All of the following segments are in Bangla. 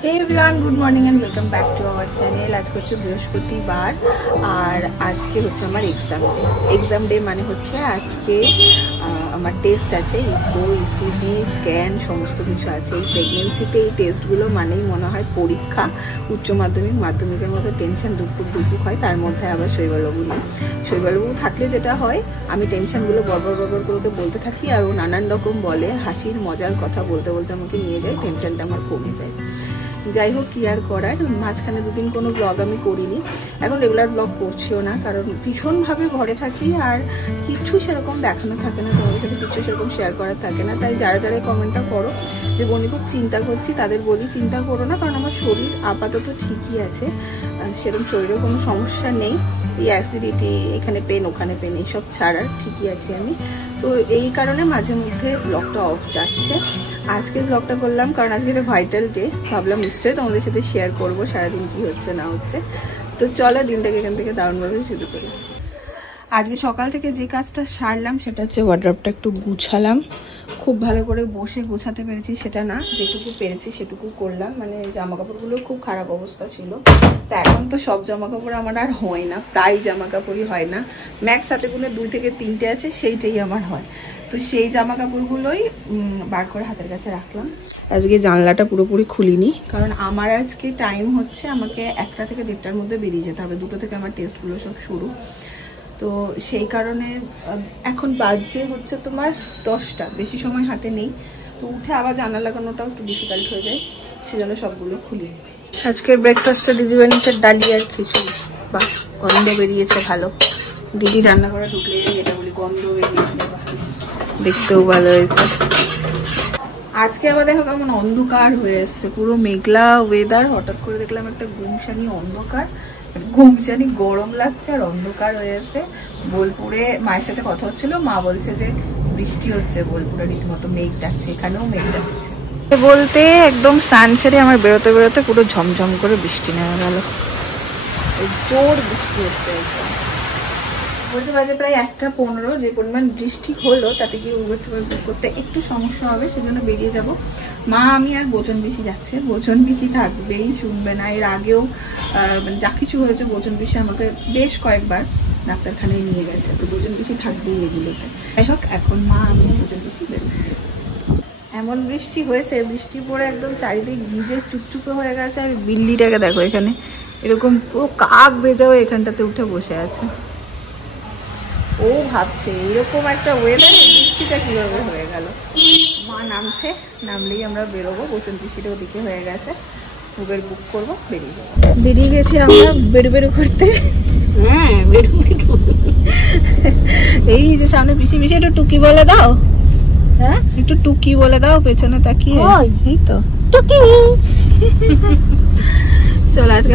Hey everyone, good morning and welcome back to our channel. आज হচ্ছে বৃহস্পতিবার আর আজকে হচ্ছে আমার এক্সাম ডে মানে হচ্ছে আজকে আমার টেস্ট আছে, ইকো, ইসিজি, স্ক্যান সমস্ত কিছু আছে। এই প্রেগনেন্সিতে এই টেস্টগুলো মানেই মনে হয় পরীক্ষা, উচ্চ মাধ্যমিকের মতো টেনশন দুপুক হয়। তার মধ্যে আবার শৈবালবাবু নেই। শৈবালবাবু থাকলে যেটা হয়, আমি টেনশনগুলো বরবর করে বলতে থাকি আর ও নানান রকম বলে, হাসির মজার কথা বলতে বলতে আমাকে নিয়ে যায়, টেনশনটা আমার কমে যায়। যাই হোক, কি আর করার। মাঝখানে দুদিন কোনো ব্লগ আমি করিনি, এখন রেগুলার ব্লগ করছিও না, কারণ ভীষণভাবে ঘরে থাকি আর কিচ্ছু সেরকম দেখানো থাকে না, তোমাদের সাথে কিচ্ছু সেরকম শেয়ার করার থাকে না। তাই যারা যারা কমেন্টটা করো যে বনি খুব চিন্তা করছি, তাদের বলি চিন্তা করো না, কারণ আমার শরীর আপাতত ঠিকই আছে, সেরকম শরীরে কোনো সমস্যা নেই। এই অ্যাসিডিটি, এখানে পেন ওখানে পেন এইসব ছাড়া ঠিকই আছি আমি। তো এই কারণে মাঝে মধ্যে ব্লগটা অফ যাচ্ছে। আজকে ব্লগটা করলাম কারণ আজকে একটা ভাইটাল ডে, ভাবলাম নিশ্চয়ই তোমাদের সাথে শেয়ার করবো সারাদিন কি হচ্ছে না হচ্ছে। তো চলো দিনটাকে এখান থেকে দারুণভাবে শুরু করি। আজকে সকাল থেকে যে কাজটা সারলাম সেটা হচ্ছে ওয়ার্ড্রপটা একটু গুছালাম। খুব ভালো করে বসে গোছাতে পেরেছি সেটা না, যেটুকু পেরেছি সেটুকু করলাম। মানে জামা কাপড়গুলোর খুব খারাপ অবস্থা ছিল। তা এখন তো সব জামা কাপড় আমার আর হয় না, প্রায় জামা কাপড়ই হয় না, ম্যাক্স হাতে গুনে 2 থেকে 3টে আছে, সেইটাই আমার হয়। তো সেই জামা কাপড়গুলোই বার করে হাতের কাছে রাখলাম। আজকে জানলাটা পুরোপুরি খুলিনি, কারণ আমার আজকে টাইম হচ্ছে আমাকে 1টা থেকে 1:30টার মধ্যে বেরিয়ে যেতে হবে। 2টো থেকে আমার টেস্টগুলো সব শুরু। তো সেই কারণে এখন বাজে হচ্ছে তোমার 10টা, বেশি সময় হাতে নেই। তো উঠে আবার জানলা লাগানোটাও একটু ডিফিকাল্ট হয়ে যায়, সেজন্য সবগুলো খুলি। আজকের ব্রেকফাস্টে দিদি বানিয়েছে ডালি আর খিচুড়ি। বাহ, গন্ধ বেরিয়েছে ভালো। দিদি রান্না করে ঢুকলে এটা বলি গন্ধ বেরিয়েছে, দেখতেও ভালো হয়েছে। আজকে আবার দেখো কেমন অন্ধকার হয়ে এসছে, পুরো মেঘলা ওয়েদার। হঠাৎ করে দেখলাম একটা গুমসানি অন্ধকার, গুমসানি গরম লাগছে আর অন্ধকার হয়ে এসছে। বোলপুরে মায়ের সাথে কথা হচ্ছিল, মা বলছে যে বৃষ্টি হচ্ছে বোলপুরে, রীতিমতো মেঘ ডাকছে, এখানেও মেঘ ডাকছে বলতে একদম স্নান সেরে আমার বেরোতে বেরোতে পুরো ঝমঝম করে বৃষ্টি নেমে গেল, জোর বৃষ্টি হচ্ছে একদম। বলতে বাজে প্রায় 1:15, যে পরিমাণ বৃষ্টি হলো তাতে কি উবের টুবের করতে একটু সমস্যা হবে, সেজন্য বেরিয়ে যাব। মা, আমি আর বোজন বেশি যাচ্ছে। বোজন বেশি থাকবেই, শুনবে না। এর আগেও যা কিছু হয়েছে বোজন বেশি আমাকে বেশ কয়েকবার ডাক্তারখানায় নিয়ে গেছে, তো বোজন বেশি থাকবেই এগুলোতে। যাই হোক, এখন মা আমি বোজন বেশি বেরোচ্ছে। এমন বৃষ্টি হয়েছে, বৃষ্টি পরে একদম চারিদিক ভিজে চুপচুপে হয়ে গেছে। আর বিল্লিটাকে দেখো, এখানে এরকম পুরো কাক ভেজাও এখানটাতে উঠে বসে আছে। ও ভাবছে এরকম একটা ওয়েদারে বৃষ্টিটা কিভাবে হয়ে গেল। মা নামছে, নামলেই আমরা বেরোবো। বোচন পিসিটা ওদিকে হয়ে গেছে, উবের বুক করবো, বেরিয়ে যাবো। বেরিয়ে গেছি আমরা বেরু করতে। হ্যাঁ, বেরু। এই যে সামনে পিসি একটু টুকি বলে দাও। হ্যাঁ, একটু টুকি বলে দাও পেছনে তাকিয়ে। এই তো টুকি। চলো, আজকে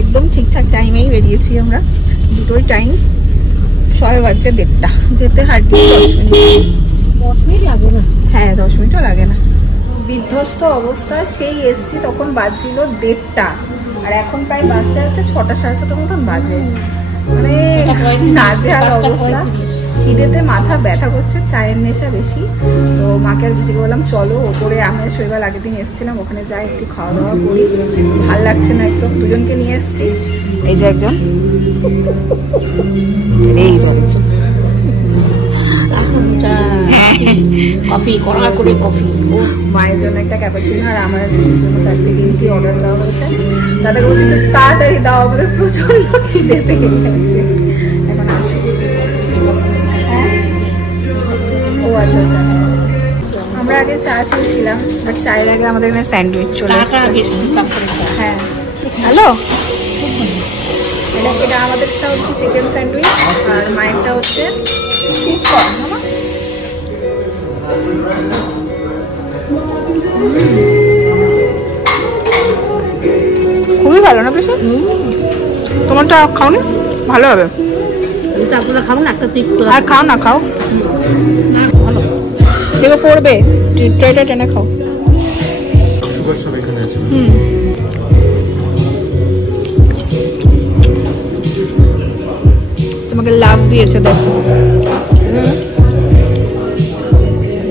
একদম ঠিকঠাক টাইমেই বেরিয়েছি আমরা, দুটোই টাইম। সবাই বাজছে 1:30, যেতে হাঁটতে 10 মিনিট লাগে না। হ্যাঁ, 10 মিনিটও লাগে না। বিধ্বস্ত অবস্থা, সেই এসছি তখন বাজছিল 1:30, আর এখন প্রায় বাজতে যাচ্ছে 6টা, 6:30 মতন বাজে। মানে নাজেহাল অবস্থা। খিদেতে মাথা ব্যথা করছে, চায়ের নেশা বেশি। তো মাকে আর বেশি বললাম চলো ওপরে, আমি শৈবাল আগের দিন এসেছিলাম, ওখানে যাই একটু খাওয়া দাওয়া করি, ভাল লাগছে না একদম। দুজনকে নিয়ে এসছি, এই যে একজন, এই জলের কফি, কড়া করে কফি। মায়ের জন্য একটা ক্যাপাচিনো আর আমার জন্য গ্রিন টি অর্ডার দেওয়া হয়েছে। তাদেরকে বলছি একটু তাড়াতাড়ি দাও, আমাদের প্রচন্ড খিদে পেয়ে গেছে। এখন ও আচ্ছা আচ্ছা, আমরা আগে চা চেয়েছিলাম, বাট চায়ের আগে আমাদের এখানে স্যান্ডউইচ চলে এসেছে। হ্যাঁ, হ্যালো, এটা আমাদেরটা হচ্ছে চিকেন স্যান্ডউইচ আর মায়েরটা হচ্ছে ফিশ কর্ন। খুবই ভালো না বেশি? তোমারটা খাও না, ভালো হবে। খাও না, একটা আর খাও না, খাও ভালো দেখো, পড়বে, ট্রেটা টেনে খাও। তোমাকে লাভ দিয়েছে দেখো,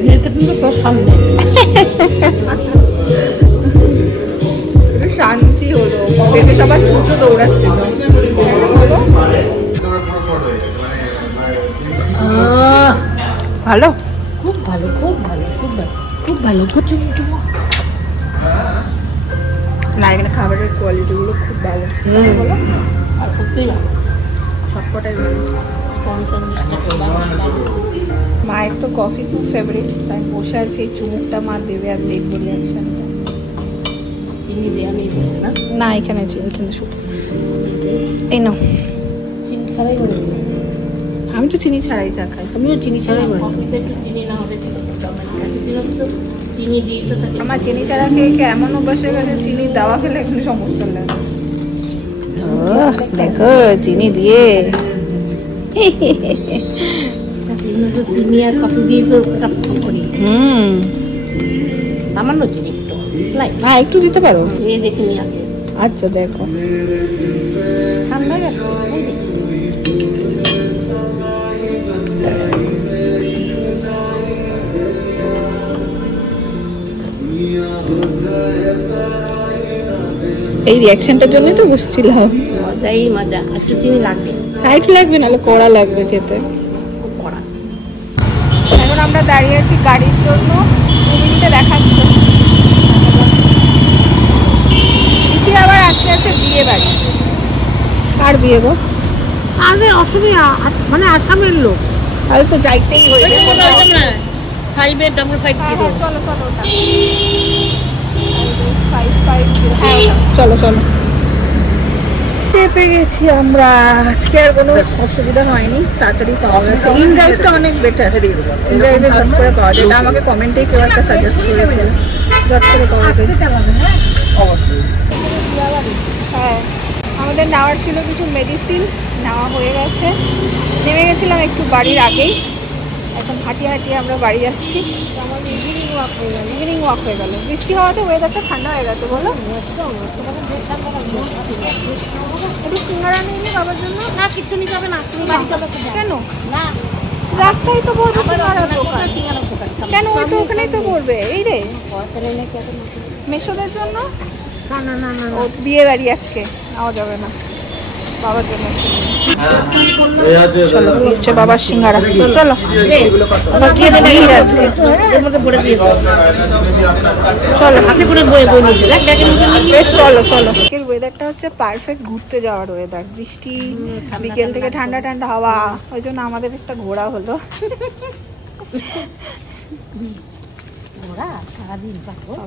যেটা কিন্তু তোর সামনে। পেটে সবার চুচো দৌড়াচ্ছে। ভালো, খুব ভালো, খুব ভালো, খুব ভালো, খুব ভালো, চুমচুমো না। এখানে খাবারের কোয়ালিটি গুলো খুব ভালো, বলো। আর সত্যি ভালো, সবকটাই ভালো। মায়ের তো কফি খুব ফেভারিট, তাই বসে আছি। চুমুকটা মা দেবে আর দেখবো রিয়াকশনটা। চিনি দেওয়া নেই বলছে না? না, এখানে চিনি কিন্তু শুধু এই নাও। চিনি ছাড়াই বলে, আমি তো চিনি ছাড়াই চা খাই। আমিও চিনি ছাড়াই বলি। চিনি না হলে চিনি দিয়ে তো থাকে। আমার চিনি ছাড়া খেয়ে খেয়ে এমন অভ্যাস হয়ে গেছে, চিনি দেওয়া খেলে কোনো সমস্যা লাগে। দেখো চিনি দিয়ে, চিনি আর কফি দিয়ে তো ওটা করি। সামান্য চিনি একটু, হ্যাঁ একটু দিতে পারো। এই দেখে নিয়ে আগে। আচ্ছা দেখো, ঠান্ডা যাচ্ছে। এই রিয়াকশনটার জন্যই তো বসছিলাম। মজাই মজা। একটু চিনি লাগবে, একটু লাগবে, নাহলে কড়া লাগবে খেতে। খুব কড়া। এখন আমরা দাঁড়িয়ে আছি গাড়ির জন্য। 2 মিনিটে দেখাচ্ছে। পিসির আবার আজকে আছে বিয়ে বাড়ি। কার বিয়ে গো? আরে অসুবিধা, মানে আসামের লোক। তাহলে তো যাইতেই হইবে। চলো চলো, চেপে গেছি আমরা। আজকে আর কোনো অসুবিধা হয়নি, তাড়াতাড়ি পাওয়া গেছে। ইনড্রাইভটা অনেক বেটার, ইনড্রাইভে ঝট করে পাওয়া যায়। এটা আমাকে কমেন্টেই কেউ একটা সাজেস্ট করেছে, ঝট করে পাওয়া যায়। হ্যাঁ, আমাদের নেওয়ার ছিল কিছু মেডিসিন, নেওয়া হয়ে গেছে। নেমে গেছিলাম একটু বাড়ির আগেই। এখন হাঁটিয়ে হাঁটিয়ে আমরা বাড়ি যাচ্ছি। আমার ইভিনিং ওয়াক হয়ে গেল। ইভিনিং ওয়াক হয়ে গেল, বৃষ্টি হওয়াতে ওয়েদারটা ঠান্ডা হয়ে গেছে। বলো, একটু সিঙ্গারা নিয়ে নি বাবার জন্য। না, কিচ্ছু নিতে হবে না, তুমি বাড়ি চলো। কেন? না, রাস্তায় তো বলবো সিঙ্গারা দোকান। কেন? ওই তো ওখানেই তো করবে। এই রে মেশোদের জন্য। না না না না, ও বিয়ে বাড়ি আজকে, নেওয়া যাবে না বাবার জন্য। চলো, হচ্ছে বাবার সিঙ্গারা। চলো গিয়ে ভিড় আজকে। চলো বেশ, চলো চলো। ওয়েদারটা হচ্ছে পারফেক্ট ঘুরতে যাওয়ার ওয়েদার। বৃষ্টি, বিকেল থেকে ঠান্ডা ঠান্ডা হাওয়া, ওই জন্য আমাদের একটা ঘোরা হলো।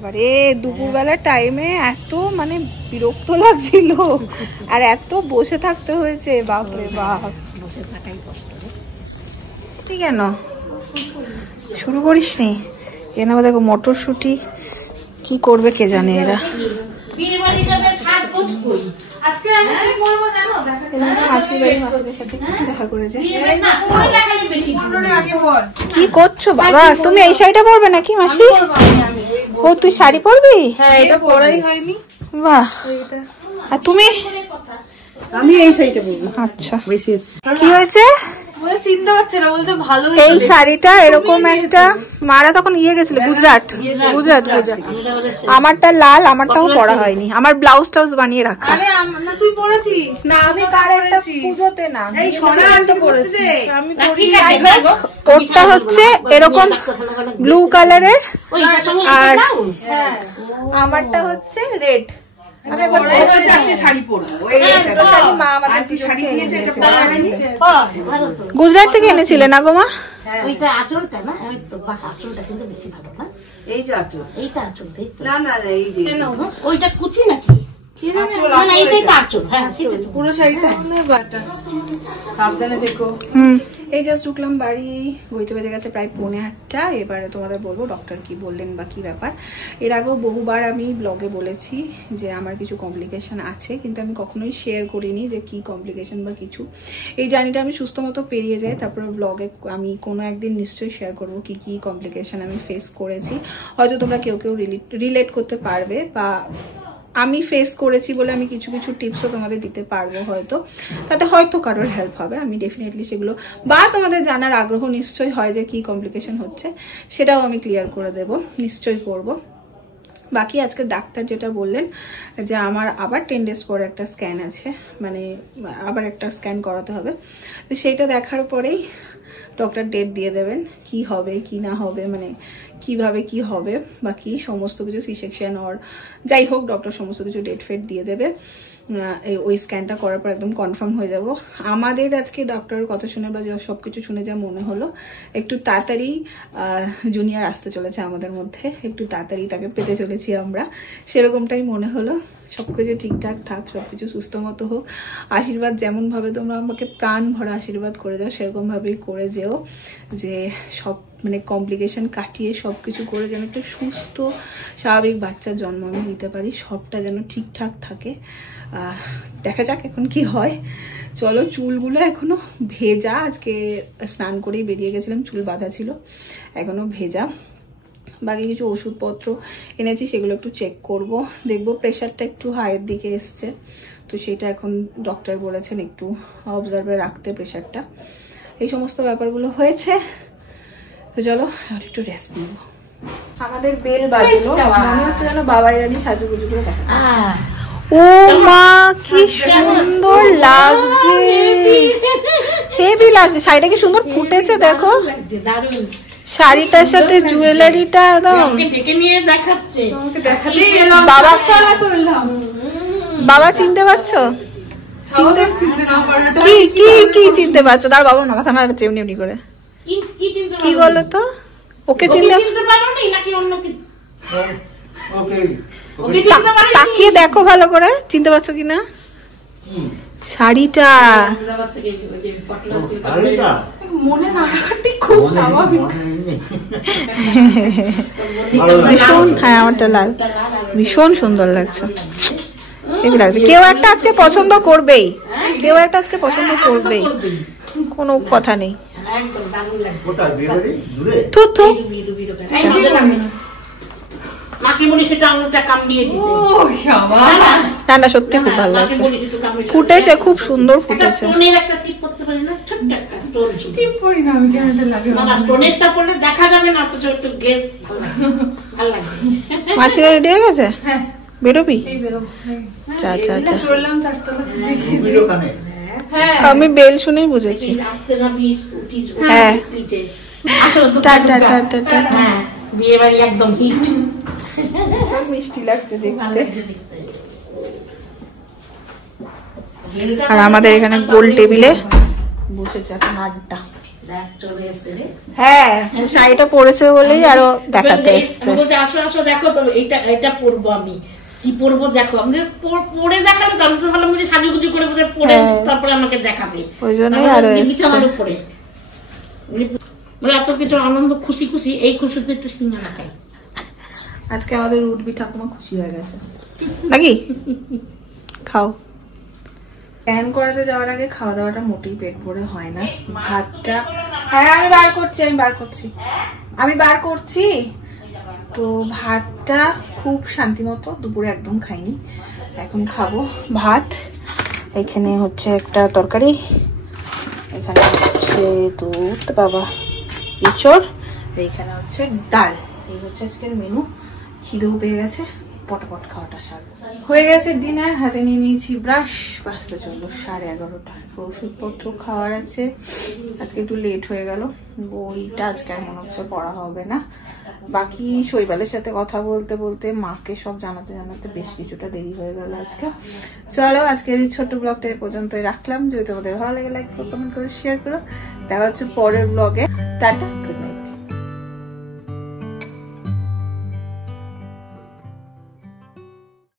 আরে দুপুরবেলার টাইমে এত মানে বিরক্ত লাগছিল, আর এত বসে থাকতে হয়েছে, বাপরে বাপ। বসে থাকাই কষ্ট। কেন শুরু করিস নি? কেন দেখো মটরশুটি কি করবে কে জানে এরা। কি করছো বাবা? তুমি এই শাড়িটা পরবে নাকি মাসি? ও তুই শাড়ি পরবি? হ্যাঁ, এটা পরাই হয়নি। বাহ, আর তুমি? আমি এই শাড়িটা পরবো। আচ্ছা, কি হয়েছে? চিনতে পারছে না, বলছে ভালো। এই শাড়িটা এরকম একটা, মারা তখন ইয়ে গেছিল গুজরাট। আমারটা লাল, আমারটাও পরা হয়নি। আমার ব্লাউজ টাউজ বানিয়ে রাখা। তুই পরেছিস না? আমি তার একটা পুজোতে না, কোটটা হচ্ছে এরকম ব্লু কালারের, আর আমারটা হচ্ছে রেড। গুজরাট থেকে এনেছিলে না গো মা? ওইটা আঁচলটা না, ওই তো আঁচলটা কিন্তু বেশি ভালো না। এই যে আঁচল, এইটা আঁচল। না না না, এই যে ওইটা কুচি নাকি? পুরো শাড়িটা সাবধানে দেখো। এই জাস্ট ঢুকলাম বাড়ি, বইতে বেজে গেছে প্রায় 8:45। এবারে তোমাদের বলবো ডক্টর কি বললেন বা কি ব্যাপার। এর আগেও বহুবার আমি ব্লগে বলেছি যে আমার কিছু কমপ্লিকেশন আছে, কিন্তু আমি কখনোই শেয়ার করিনি যে কি কমপ্লিকেশন বা কিছু। এই জার্নিটা আমি সুস্থ মতো পেরিয়ে যাই, তারপরে ব্লগে আমি কোনো একদিন নিশ্চয়ই শেয়ার করবো কি কি কমপ্লিকেশন আমি ফেস করেছি। হয়তো তোমরা কেউ কেউ রিলেট করতে পারবে, বা আমি ফেস করেছি বলে আমি কিছু কিছু টিপসও তোমাদের দিতে পারবো, হয়তো তাতে হয়তো কারোর হেল্প হবে। আমি ডেফিনেটলি সেগুলো, বা তোমাদের জানার আগ্রহ নিশ্চয়ই হয় যে কি কমপ্লিকেশন হচ্ছে, সেটাও আমি ক্লিয়ার করে দেব, নিশ্চয়ই করব। বাকি আজকে ডাক্তার যেটা বললেন যে আমার আবার 10 days পরে একটা স্ক্যান আছে, মানে আবার একটা স্ক্যান করাতে হবে। তো সেইটা দেখার পরেই ডক্টর ডেট দিয়ে দেবেন কি হবে কি না হবে, মানে কিভাবে কি হবে বাকি সমস্ত কিছু, সি সেকশন অর যাই হোক ডক্টর সমস্ত কিছু ডেট ফেট দিয়ে দেবে। ওই স্ক্যানটা করার পর একদম কনফার্ম হয়ে যাব। আমাদের আজকে ডক্টরের কথা শুনে বা সবকিছু শুনে যা মনে হলো একটু তাড়াতাড়ি জুনিয়র আসতে চলেছে আমাদের মধ্যে, একটু তাড়াতাড়ি তাকে পেতে চলেছি আমরা, সেরকমটাই মনে হলো। সবকিছু ঠিকঠাক থাক, সবকিছু সুস্থ মতো হোক। আশীর্বাদ যেমন ভাবে তোমরা আমাকে প্রাণ ভরা আশীর্বাদ করে যাও সেরকম ভাবেই করে যেও, যে সব মানে কমপ্লিকেশন কাটিয়ে সবকিছু করে যেন একটা সুস্থ স্বাভাবিক বাচ্চার জন্ম আমি দিতে পারি, সবটা যেন ঠিকঠাক থাকে। দেখা যাক এখন কি হয়। চলো, চুলগুলো এখনো ভেজা, আজকে স্নান করেই বেরিয়ে গেছিলাম, চুল বাঁধা ছিল, এখনো ভেজা। বাকি কিছু ওষুধপত্র এনেছি, সেগুলো একটু চেক করব, দেখবো প্রেশারটা একটু হাইয়ের দিকে এসছে, তো সেটা এখন ডক্টর বলেছেন একটু অবজার্ভে রাখতে প্রেশারটা। এই সমস্ত ব্যাপারগুলো হয়েছে। তো চলো আর একটু রেস্ট নেব। আমাদের বেল বাজলো, মনে হচ্ছে যেন বাবাই রানী সাজুগুজু করে দেখা। ও মা কি সুন্দর লাগছে, হেভি লাগছে, শাড়িটা কি সুন্দর ফুটেছে দেখো, শাড়িটার সাথে জুয়েলারিটা একদম। বাবা চিনতে পারছো? কি কি কি চিনতে পারছো? তার বাবা না মাথা নাড়াচ্ছে এমনি এমনি করে, কি বলো তো? ওকে চিনতে তাকিয়ে দেখো ভালো করে, চিনতে পারছো কিনা শাড়িটা? মনে না খুব স্বাভাবিক। ভীষণ, হ্যাঁ আমারটা লাল, ভীষণ সুন্দর লাগছে, হেভি লাগছে। কেউ একটা আজকে পছন্দ করবেই, কেউ একটা আজকে পছন্দ করবেই, কোনো কথা নেই। থু থু, না না সত্যি খুব ভালো লাগছে, ফুটেছে খুব সুন্দর ফুটেছে। মাসিরা রেডি হয়ে গেছে, বেরোবি? আচ্ছা আচ্ছা আচ্ছা, আমি বেল শুনেই বুঝেছি। হ্যাঁ টাটা টাটা টাটা, বিয়ে বাড়ি একদম হিট, মিষ্টি লাগছে দেখতে। আর আমাদের এখানে গোল টেবিলে বসেছে এখন আড্ডা। হ্যাঁ শাড়িটা পরেছে বলেই আরো দেখাতে এসছে। আসো আসো দেখো তো, এটা পরবো আমি, কি পরবো দেখো, আমাদের পরে দেখালে তো আমি তো ভালো মতো সাজুগুজু করে পরে তারপরে আমাকে দেখাবে, ওই জন্যই আরো এসছে পরে। মানে এত কিছু আনন্দ, খুশি খুশি, এই খুশিতে একটু সিঙ্গারা খাই। আজকে আমাদের রুটবি ঠাকুমা খুশি হয়ে গেছে নাকি? খাও। স্নান করাতে যাওয়ার আগে খাওয়া দাওয়াটা মোটেই পেট ভরে হয় না। ভাতটা, হ্যাঁ আমি বার করছি, আমি বার করছি। তো ভাতটা খুব শান্তি মতো দুপুরে একদম খাইনি, এখন খাবো। ভাত, এখানে হচ্ছে একটা তরকারি, এখানে হচ্ছে দুধ বাবা ইঁচড়, এখানে হচ্ছে ডাল। এই হচ্ছে আজকের মেনু। খিদেও পেয়ে গেছে, পটাপট খাওয়াটা সারবো। হয়ে গেছে ডিনার, হাতে নিয়ে নিয়েছি ব্রাশ, বাজতে চললো 11:30। ওষুধপত্র খাওয়ার আছে, আজকে একটু লেট হয়ে গেল, বইটা আজকে আর মনে হচ্ছে পড়া হবে না। বাকি শৈবালের সাথে কথা বলতে বলতে মাকে সব জানাতে জানাতে বেশ কিছুটা দেরি হয়ে গেল আজকে। চলো আজকের এই ছোট্ট ব্লগটা এই পর্যন্তই রাখলাম। যদি তোমাদের ভালো লাগে লাইক করো, কমেন্ট করো, শেয়ার করো। দেখা হচ্ছে পরের ব্লগে। টাটা।